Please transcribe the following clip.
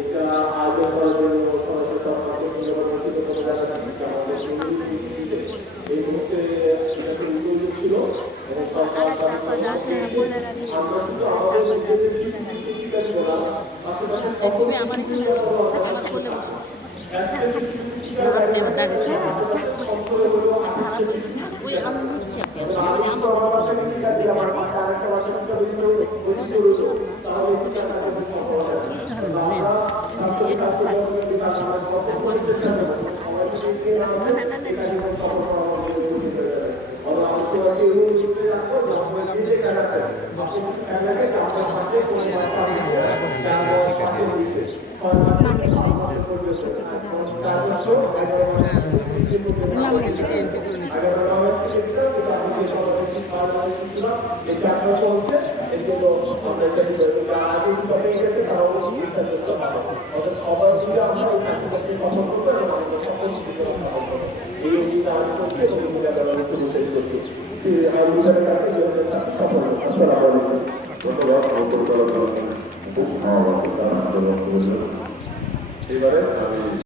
এটা আয়োজন করার জন্য সদস্য সরকারকে এই মুহূর্তে এটাকে উদ্যোগ ছিল এবং সরকার আমরা শুধু আমাদের নিজেদের স্বীকৃতিটা দিব না, পাশাপাশি সকল এবারে আমি